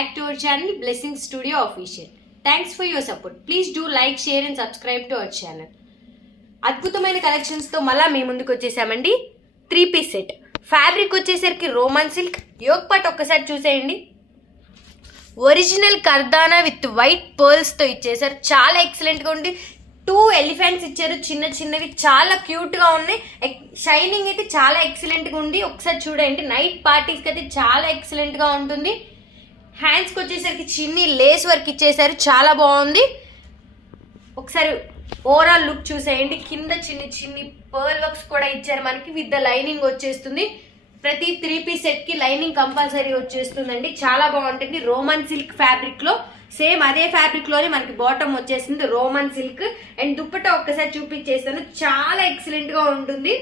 back to our channel Blessing Studio Official. Thanks for your support. Please do like, share and subscribe to our channel. అద్భుతమైన collections తో మళ్ళా మీ ముందుకు వచ్చేసామండి. 3-piece set. Fabric వచ్చేసరికి Roman silk. Yoke part ఒక్కసారి చూసేయండి. Original కర్దానా with white pearls తో ఇచ్చేసారు. చాలా ఎక్సలెంట్ గా ఉంది. 2 ఎలిఫెంట్స్ ఇచ్చారు, చిన్న చిన్నవి, చాలా క్యూట్ గా ఉన్నాయి. షైనింగ్ అయితే చాలా ఎక్సలెంట్ గా ఉంది. ఒకసారి చూడండి, నైట్ పార్టీస్ కి అయితే చాలా ఎక్సలెంట్ గా ఉంటుంది. హ్యాండ్స్ కి వచ్చేసరికి చిన్ని లేస్ వర్క్ ఇచ్చేసారు, చాలా బాగుంది. ఒకసారి ఓవరాల్ లుక్ చూసేయండి. కింద చిన్ని చిన్ని పర్ల్ వర్క్స్ కూడా ఇచ్చారు మనకి. విత్ ద లైనింగ్ వచ్చేస్తుంది. ప్రతి 3-piece సెట్ కి లైనింగ్ కంపల్సరీ వచ్చేస్తుందండి. చాలా బాగుంటుంది. రోమన్ సిల్క్ ఫ్యాబ్రిక్ లో, సేమ్ అదే ఫ్యాబ్రిక్ లోనే మనకి బాటమ్ వచ్చేసింది రోమన్ సిల్క్. అండ్ దుప్పట్టా ఒక్కసారి చూపించేస్తాను, చాలా ఎక్సలెంట్ గా ఉంటుంది.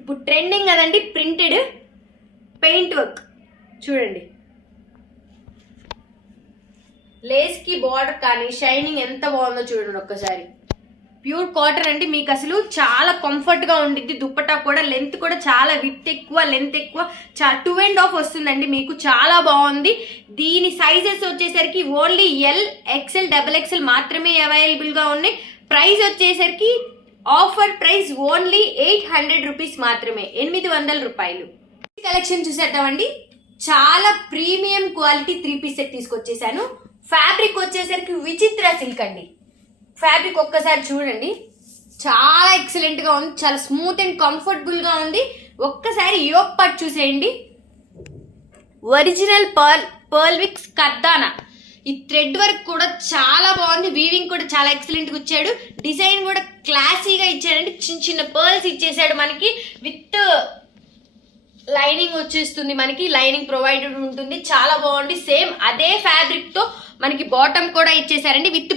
ఇప్పుడు ట్రెండింగ్ కదండి ప్రింటెడ్ పెయింట్ వర్క్. చూడండి, లేస్ కి బార్డర్ కానీ షైనింగ్ ఎంత బాగుందో చూడండి ఒక్కసారి. ప్యూర్ కాటన్ అండి. మీకు అసలు చాలా కంఫర్ట్ గా ఉండిద్ది. దుప్పట్టా కూడా లెంత్ కూడా చాలా విత్ ఎక్కువ, లెంత్ ఎక్కువ, 2.5 వస్తుందండి మీకు. చాలా బాగుంది. దీని సైజెస్ వచ్చేసరికి ఓన్లీ ఎల్, ఎక్స్ఎల్, XXL మాత్రమే అవైలబుల్ గా ఉన్నాయి. ప్రైస్ వచ్చేసరికి ఆఫర్ ప్రైస్ ఓన్లీ 800 రూపీస్ మాత్రమే, 800 రూపాయలు. కలెక్షన్ చూసేద్దామండి. చాలా ప్రీమియం క్వాలిటీ 3-piece సెట్ తీసుకొచ్చేసాను. ఫ్యాబ్రిక్ వచ్చేసరికి విచిత్ర సిల్క్ అండి. ఫ్యాబ్రిక్ ఒక్కసారి చూడండి, చాలా ఎక్సలెంట్ గా ఉంది. చాలా స్మూత్ అండ్ కంఫర్టబుల్ గా ఉంది. ఒక్కసారి యోక్ పార్ట్ చూసేయండి. ఒరిజినల్ పర్ల్ విక్స్ కర్దానా. ఈ థ్రెడ్ వర్క్ కూడా చాలా బాగుంది. వీవింగ్ కూడా చాలా ఎక్సలెంట్ గా ఇచ్చాడు. డిజైన్ కూడా క్లాసీగా ఇచ్చాడండి. చిన్న చిన్న పర్ల్స్ ఇచ్చేసాడు మనకి. విత్ లైనింగ్ వచ్చేస్తుంది మనకి. లైనింగ్ ప్రొవైడెడ్ ఉంటుంది. చాలా బాగుంది. సేమ్ అదే ఫ్యాబ్రిక్ తో మనకి బాటమ్ కూడా ఇచ్చేసారండి. విత్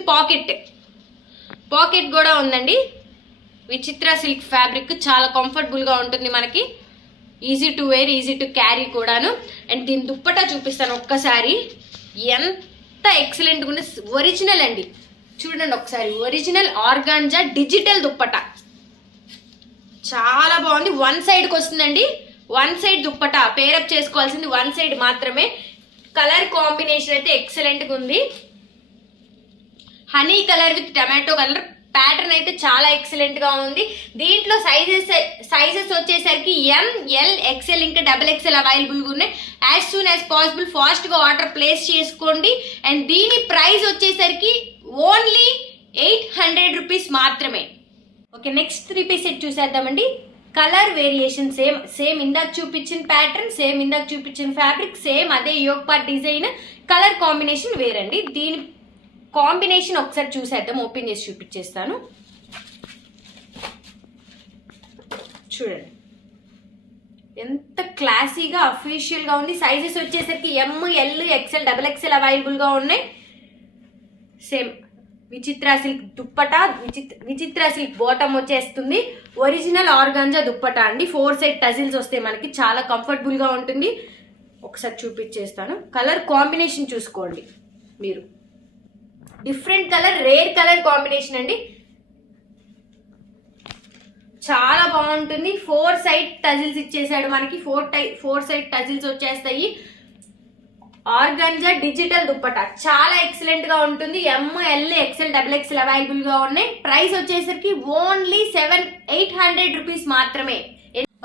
పాకెట్ కూడా ఉందండి. విచిత్ర సిల్క్ ఫ్యాబ్రిక్ చాలా కంఫర్టబుల్ గా ఉంటుంది మనకి. Easy to wear, easy to carry కూడాను. అండ్ దీని దుప్పటా చూపిస్తాను ఒక్కసారి. ఎంత ఎక్సలెంట్ గా ఉంది. ఒరిజినల్ అండి, చూడండి ఒకసారి. ఒరిజినల్ ఆర్గాంజా డిజిటల్ దుప్పటా చాలా బాగుంది. 1 సైడ్కి వస్తుందండి. 1 సైడ్ దుప్పటా పేరప్ చేసుకోవాల్సింది 1 సైడ్ మాత్రమే. కలర్ కాంబినేషన్ అయితే ఎక్సలెంట్ గా ఉంది. Honey colour with tomato colour pattern అయితే చాలా ఎక్సలెంట్ గా ఉంది. దీంట్లో సైజెస్ వచ్చేసరికి ఎం, ఎల్, XL ఇంకా XXL అవైలబుల్ గా ఉన్నాయి. As soon as possible fast గా ఆర్డర్ ప్లేస్ చేసుకోండి. అండ్ దీని ప్రైస్ వచ్చేసరికి ఓన్లీ 800 రూపీస్ మాత్రమే. ఓకే, నెక్స్ట్ 3-piece సెట్ చూసేద్దామండి. కలర్ వేరియేషన్ సేమ్ ఇందాక చూపించిన ప్యాటర్న్, సేమ్ ఇందాక చూపించిన ఫ్యాబ్రిక్, సేమ్ అదే yoke part design. Colour combination వేరండి. దీని కాంబినేషన్ ఒకసారి చూసేద్దాం. ఓపెన్ చేసి చూపించేస్తాను. చూడండి ఎంత క్లాసీగా అఫీషియల్ గా ఉంది. సైజెస్ వచ్చేసరికి M, L, XL, XXL available గా ఉన్నాయి. సేమ్ విచిత్ర సిల్క్ దుప్పటా, విచిత్ర సిల్క్ బాటమ్ వచ్చేస్తుంది. ఒరిజినల్ ఆర్గాంజా దుప్పటా అండి. 4 సైడ్ టజిల్స్ వస్తాయి మనకి. చాలా కంఫర్టబుల్ గా ఉంటుంది. ఒకసారి చూపించేస్తాను. కలర్ కాంబినేషన్ చూసుకోండి మీరు. Different colour, rare colour combination అండి. చాలా బాగుంటుంది. 4 సైడ్ టజిల్స్ ఇచ్చేసాడు మనకి. 4 సైడ్ టజిల్స్ వచ్చేస్తాయి. ఆర్గాంజా డిజిటల్ దుప్పటా చాలా ఎక్సలెంట్ గా ఉంటుంది. ఎం, ఎల్, XL, XXL అవైలబుల్ గా ఉన్నాయి. ప్రైస్ వచ్చేసరికి ఓన్లీ 800 రూపీస్ మాత్రమే.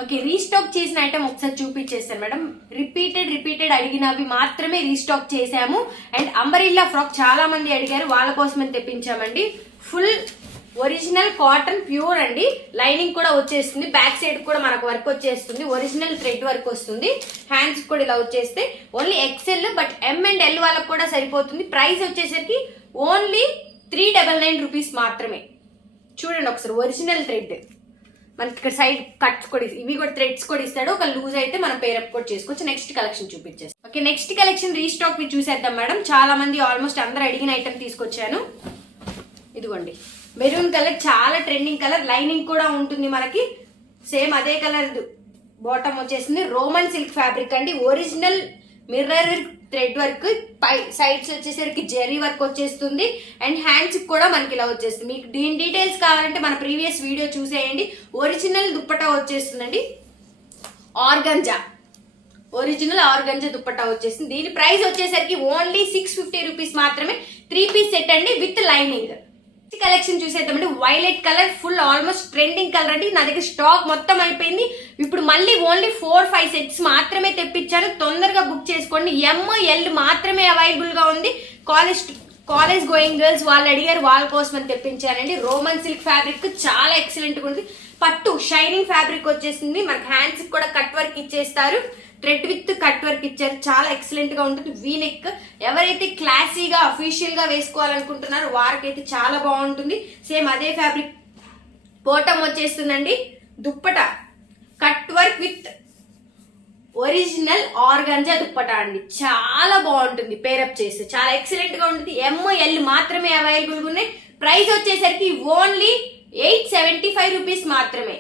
ఓకే, రీస్టాక్ చేసిన ఐటమ్ ఒకసారి చూపించేస్తాను మేడం. రిపీటెడ్ అడిగినవి మాత్రమే రీస్టాక్ చేసాము. అండ్ అంబరిల్లా ఫ్రాక్ చాలా మంది అడిగారు, వాళ్ళ కోసమే తెప్పించామండి. ఫుల్ ఒరిజినల్ కాటన్ ప్యూర్ అండి. లైనింగ్ కూడా వచ్చేస్తుంది. బ్యాక్ సైడ్ కూడా మనకు వర్క్ వచ్చేస్తుంది. ఒరిజినల్ థ్రెడ్ వర్క్ వస్తుంది. హ్యాండ్స్ కూడా ఇలా వచ్చేస్తే only XL, but M and L వాళ్ళకు కూడా సరిపోతుంది. ప్రైస్ వచ్చేసరికి ఓన్లీ 399 రూపీస్ మాత్రమే. చూడండి ఒకసారి. ఒరిజినల్ థ్రెడ్ మనకి ఇక్కడ సైడ్ కట్స్ కూడా, ఇవి కూడా థ్రెడ్స్ కూడా ఇస్తాడు. ఒక లూజ్ అయితే మనం పేరప్ కూడా చేసుకోవచ్చు. నెక్స్ట్ కలెక్షన్ చూపించేస్తాం. ఓకే, నెక్స్ట్ కలెక్షన్ రీస్టాక్ ని చూసేద్దాం మేడం. చాలా మంది ఆల్మోస్ట్ అందరూ అడిగిన ఐటమ్ తీసుకొచ్చాను. ఇదిగోండి, మెరూన్ కలర్ చాలా ట్రెండింగ్ కలర్. లైనింగ్ కూడా ఉంటుంది మనకి. సేమ్ అదే కలర్ బాటమ్ వచ్చేసింది. రోమన్ సిల్క్ ఫ్యాబ్రిక్ అండి. ఒరిజినల్ మిర్రర్ థ్రెడ్ వర్క్, పై సైడ్స్ వచ్చేసరికి జెరీ వర్క్ వచ్చేస్తుంది. అండ్ హ్యాండ్స్ కూడా మనకి ఇలా వచ్చేస్తుంది. మీకు దీని డీటెయిల్స్ కావాలంటే మన ప్రీవియస్ వీడియో చూసేయండి. ఒరిజినల్ దుప్పటా వచ్చేస్తుందండి. ఆర్గంజా ఒరిజినల్ ఆర్గంజా దుప్పట్టా వచ్చేసింది. దీని ప్రైస్ వచ్చేసరికి ఓన్లీ 650 రూపీస్ మాత్రమే. 3 పీస్ సెట్ అండి విత్ లైనింగ్. కలెక్షన్ చూసేద్దామండి. Violet colour full almost trending colour అండి. నా దగ్గర స్టాక్ మొత్తం అయిపోయింది. ఇప్పుడు మళ్ళీ ఓన్లీ 4-5 సెట్స్ మాత్రమే తెప్పించాను. తొందరగా బుక్ చేసుకోండి. ML మాత్రమే అవైలబుల్ గా ఉంది. కాలేజ్ గోయింగ్ గర్ల్స్ వాళ్ళు అడిగారు, వాళ్ళ కోసం అని తెప్పించానండి. రోమన్ సిల్క్ ఫ్యాబ్రిక్ చాలా ఎక్సలెంట్ గా ఉంది. పట్టు షైనింగ్ ఫ్యాబ్రిక్ వచ్చేసింది. మనకి హ్యాండ్స్ కూడా కట్ వర్క్ ఇచ్చేస్తారు. థ్రెడ్ విత్ కట్ వర్క్ ఇచ్చారు. చాలా ఎక్సలెంట్ గా ఉంటుంది. వీనెక్ ఎవరైతే క్లాసీగా అఫీషియల్ గా వేసుకోవాలనుకుంటున్నారో వారికైతే చాలా బాగుంటుంది. సేమ్ అదే ఫ్యాబ్రిక్ బాటమ్ వచ్చేస్తుందండి. Dupatta cut work with original organza dupatta అండి. చాలా బాగుంటుంది. పేరప్ చేస్తే చాలా ఎక్సలెంట్ గా ఉంటుంది. ML మాత్రమే అవైలబుల్ గా ఉన్నాయి. ప్రైస్ వచ్చేసరికి ఓన్లీ 875 రూపీస్ మాత్రమే.